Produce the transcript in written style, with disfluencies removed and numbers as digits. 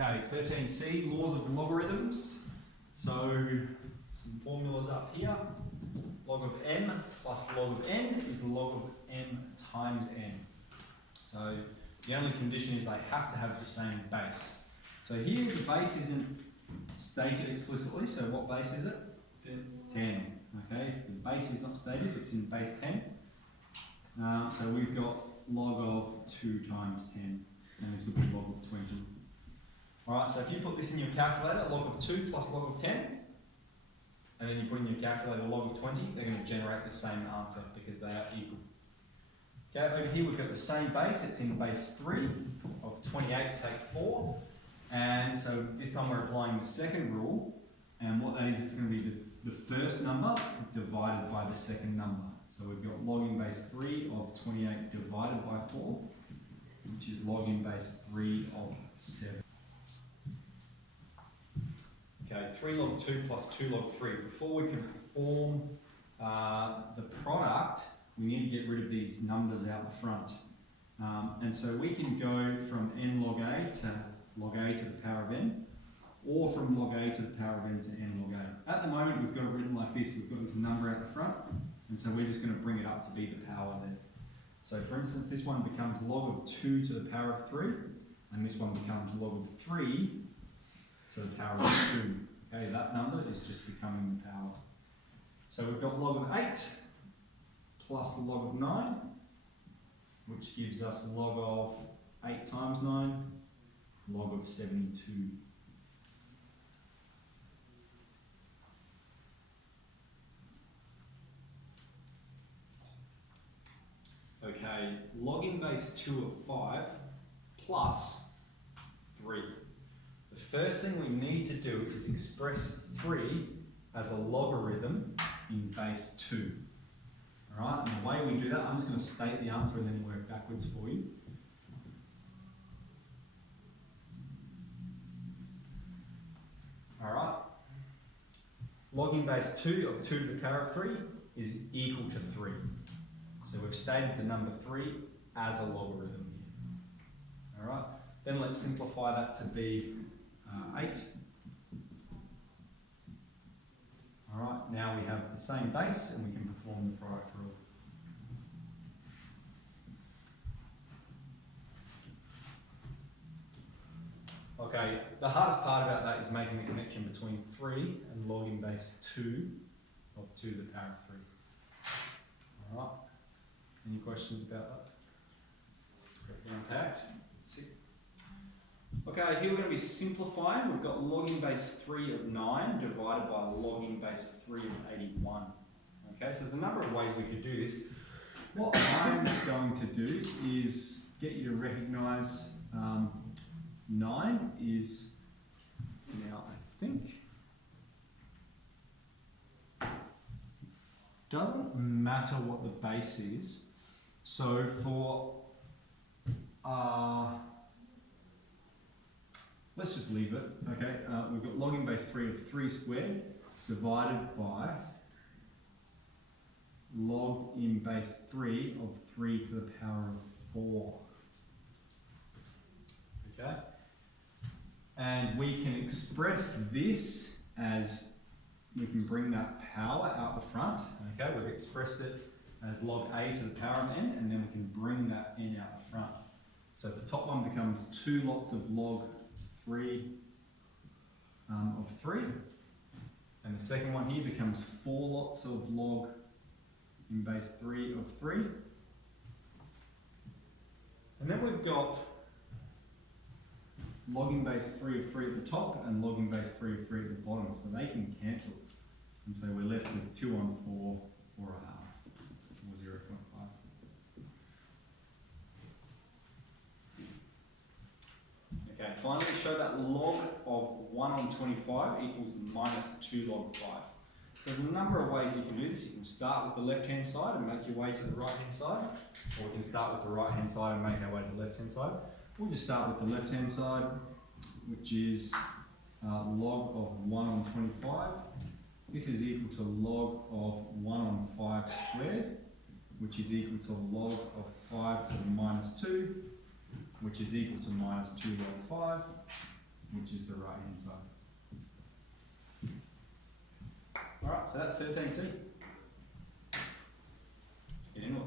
Okay, 13C, laws of logarithms. So some formulas up here. Log of m plus log of n is log of m times n. So the only condition is they have to have the same base. So here the base isn't stated explicitly, so what base is it? 10. Okay, if the base is not stated, it's in base 10. So we've got log of 2 times 10, and this will be log of 20. Alright, so if you put this in your calculator, log of 2 plus log of 10, and then you put in your calculator log of 20, they're going to generate the same answer because they are equal. Okay, over here we've got the same base, it's in base 3 of 28 take 4, and so this time we're applying the second rule, and what that is, it's going to be the first number divided by the second number. So we've got log in base 3 of 28 divided by 4, which is log in base 3 of 7. Okay, 3 log 2 plus 2 log 3. Before we can perform the product, we need to get rid of these numbers out the front. And so we can go from n log a to log a to the power of n, or from log a to the power of n to n log a. At the moment, we've got it written like this. We've got this number out the front, and so we're just going to bring it up to be the power there. So for instance, this one becomes log of 2 to the power of 3, and this one becomes log of 3 to the power of 2. Okay, that number is just becoming the power. So we've got log of 8 plus the log of 9, which gives us log of 8 times 9, log of 72. Okay, log in base 2 of 5 plus 3. The first thing we need to do is express 3 as a logarithm in base 2. Alright, and the way we do that, I'm just going to state the answer and then work backwards for you. Alright, log in base 2 of 2 to the power of 3 is equal to 3. So we've stated the number 3 as a logarithm here. Alright, then let's simplify that to be 8. Alright, now we have the same base and we can perform the product rule. Okay, the hardest part about that is making the connection between 3 and log in base 2 of 2 to the power of 3. Alright. Any questions about that? Unpacked? Okay, here we're going to be simplifying. We've got log in base 3 of 9 divided by log in base 3 of 81. Okay, so there's a number of ways we could do this. What I'm going to do is get you to recognise 9 is, now I think, doesn't matter what the base is. So for, let's just leave it, okay? We've got log in base 3 of 3 squared divided by log in base 3 of 3 to the power of 4. Okay? And we can express this as, we can bring that power out the front, okay? We've expressed it as log a to the power of n, and then we can bring that n out the front. So the top one becomes 2 lots of log 3 of 3, and the second one here becomes 4 lots of log in base 3 of 3. And then we've got log in base 3 of 3 at the top and log in base 3 of 3 at the bottom, so they can cancel. And so we're left with 2 on 4, 4 1/2. 0.5. Okay, finally show that log of 1 on 25 equals minus 2 log 5. So there's a number of ways you can do this. You can start with the left-hand side and make your way to the right-hand side, or we can start with the right-hand side and make our way to the left-hand side. We'll just start with the left-hand side, which is log of 1 on 25. This is equal to log of 1 on 5 squared, which is equal to log of 5 to the minus 2, which is equal to minus 2 log 5. which is the right hand side. Alright, so that's 13C. Let's get into it.